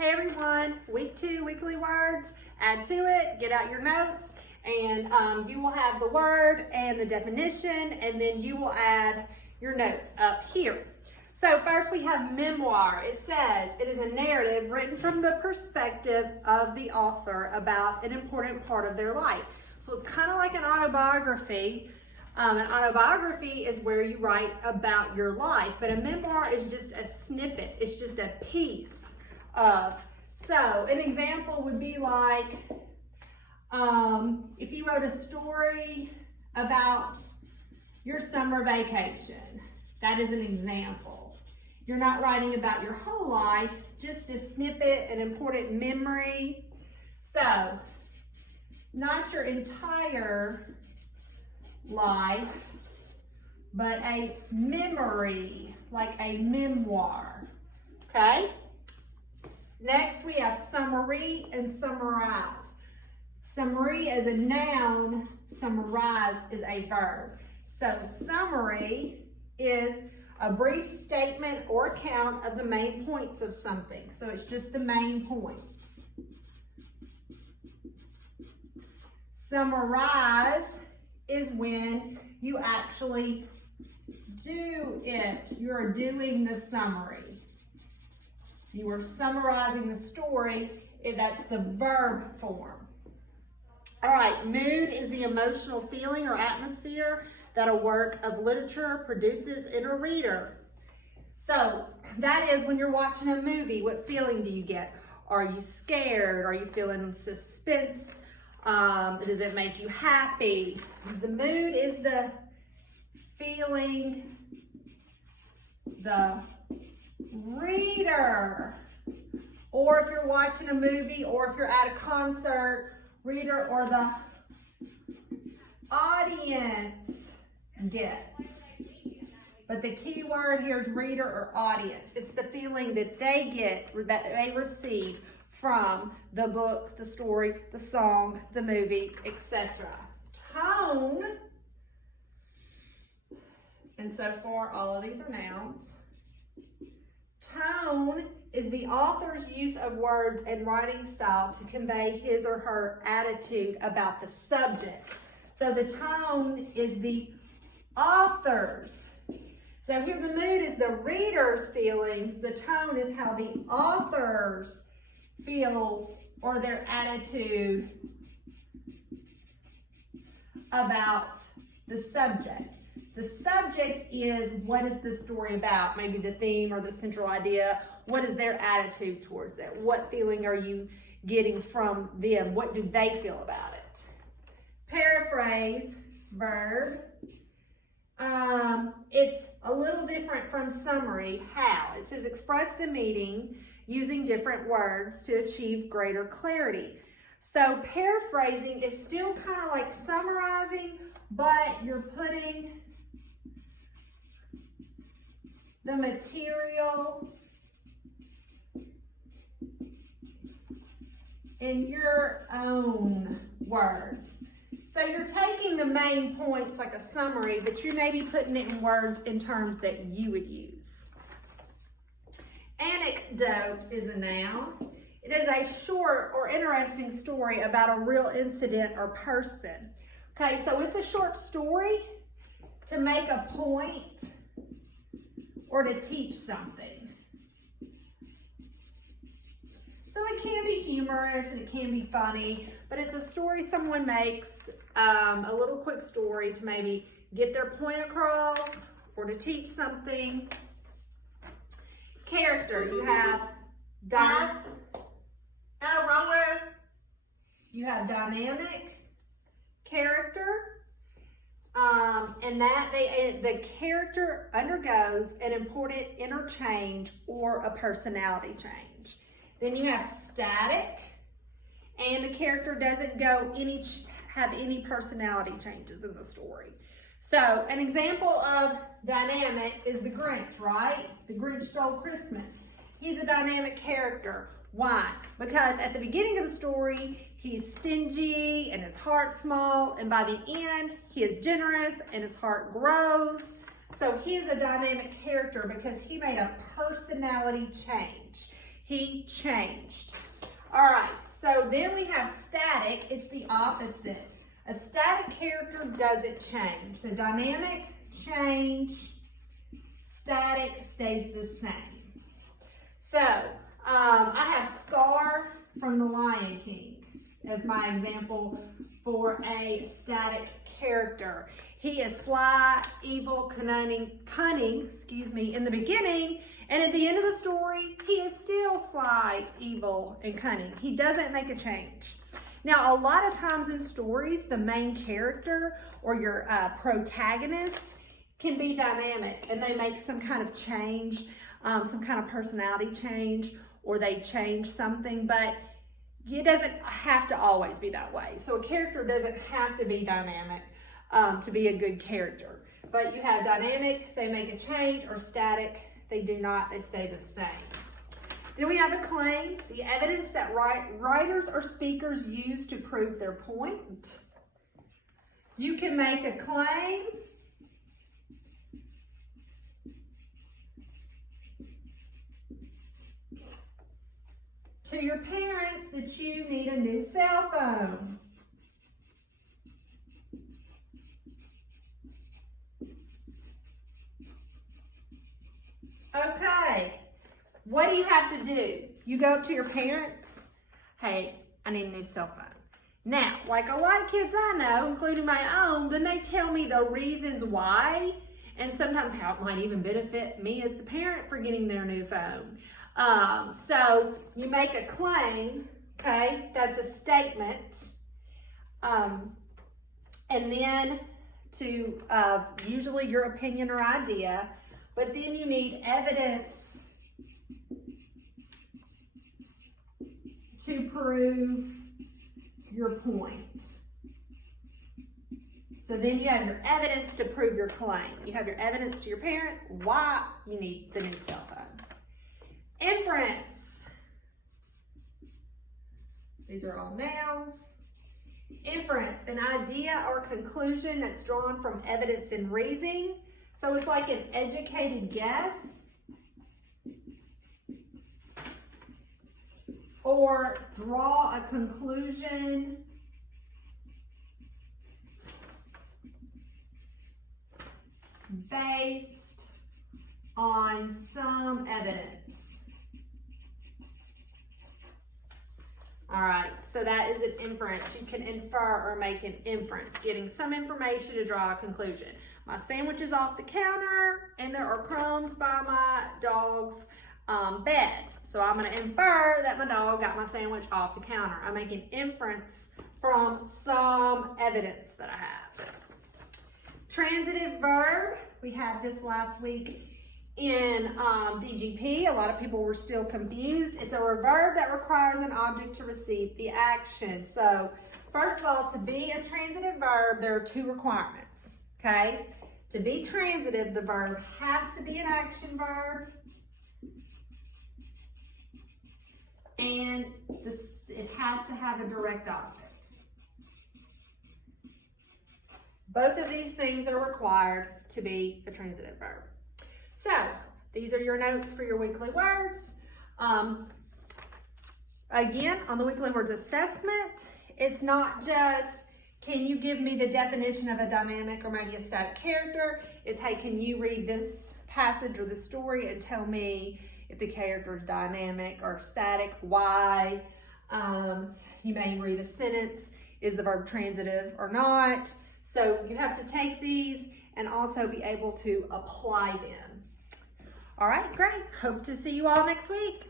Hey everyone, week 2 weekly words, add to it, get out your notes, and you will have the word and the definition, and then you will add your notes up here. So first we have memoir. It says it is a narrative written from the perspective of the author about an important part of their life. So it's kind of like an autobiography. An autobiography is where you write about your life, but a memoir is just a snippet. It's just a piece of. So an example would be like if you wrote a story about your summer vacation. That is an example. You're not writing about your whole life, just a snippet, an important memory. So not your entire life, but a memory, like a memoir. Okay? Next we have summary and summarize. Summary is a noun, summarize is a verb. So summary is a brief statement or account of the main points of something. So it's just the main points. Summarize is when you actually do it. You're doing the summary. You are summarizing the story. That's the verb form. All right, mood is the emotional feeling or atmosphere that a work of literature produces in a reader. So that is when you're watching a movie, what feeling do you get? Are you scared? Are you feeling suspense? Does it make you happy? The mood is the feeling the reader, or if you're watching a movie, or if you're at a concert, reader or the audience gets. But the key word here is reader or audience. It's the feeling that they get, that they receive from the book, the story, the song, the movie, etc. Tone, and so far all of these are nouns. Tone is the author's use of words and writing style to convey his or her attitude about the subject. So the tone is the author's. So here the mood is the reader's feelings. The tone is how the author's feels or their attitude about the subject. The subject is what is the story about, maybe the theme or the central idea. What is their attitude towards it? What feeling are you getting from them? What do they feel about it? Paraphrase, verb. It's a little different from summary. How? It says express the meaning using different words to achieve greater clarity. So paraphrasing is still kind of like summarizing, but you're putting the material in your own words. So you're taking the main points like a summary, but you may be putting it in words in terms that you would use. Anecdote is a noun. It is a short or interesting story about a real incident or person. Okay, so it's a short story to make a point or to teach something. So it can be humorous and it can be funny, but it's a story someone makes, a little quick story to maybe get their point across or to teach something. Character, you have you have dynamic character, and that the character undergoes an important interchange or a personality change. Then you have static, and the character doesn't have any personality changes in the story. So an example of dynamic is the Grinch, right? The Grinch Stole Christmas. He's a dynamic character. Why? Because at the beginning of the story, he's stingy and his heart's small, and by the end, he is generous and his heart grows. So he is a dynamic character because he made a personality change. He changed. All right, so then we have static. It's the opposite. A static character doesn't change. So dynamic, change, static stays the same. So I have Scar from The Lion King as my example for a static character. He is sly, evil, cunning, in the beginning, and at the end of the story, he is still sly, evil, and cunning. He doesn't make a change. Now, a lot of times in stories, the main character or your protagonist can be dynamic, and they make some kind of change, some kind of personality change, or they change something, but it doesn't have to always be that way. So a character doesn't have to be dynamic to be a good character. But you have dynamic, they make a change, or static, they do not, they stay the same. Then we have a claim, the evidence that writers or speakers use to prove their point. You can make a claim to your parents that you need a new cell phone. Okay, what do you have to do? You go to your parents, hey, I need a new cell phone. Now, like a lot of kids I know, including my own, then they tell me the reasons why, and sometimes how it might even benefit me as the parent for getting their new phone. So you make a claim, okay, that's a statement, and then to usually your opinion or idea, but then you need evidence to prove your point. So then you have your evidence to prove your claim. You have your evidence to your parents why you need the new cell phone. Inference. These are all nouns. Inference, an idea or conclusion that's drawn from evidence and reasoning. So it's like an educated guess or draw a conclusion based on some evidence. All right, so that is an inference. You can infer or make an inference, getting some information to draw a conclusion. My sandwich is off the counter and there are crumbs by my dog's bed. So I'm gonna infer that my dog got my sandwich off the counter. I'm making inference from some evidence that I have. Transitive verb, we had this last week in DGP. A lot of people were still confused. It's a verb that requires an object to receive the action. So first of all, to be a transitive verb, there are two requirements, okay? To be transitive, the verb has to be an action verb and it has to have a direct object. Both of these things are required to be a transitive verb. So, these are your notes for your weekly words. Again, on the weekly words assessment, it's not just, can you give me the definition of a dynamic or maybe a static character? It's, hey, can you read this passage or the story and tell me if the character is dynamic or static, why? You may read a sentence, is the verb transitive or not? So you have to take these and also be able to apply them. All right, great. Hope to see you all next week.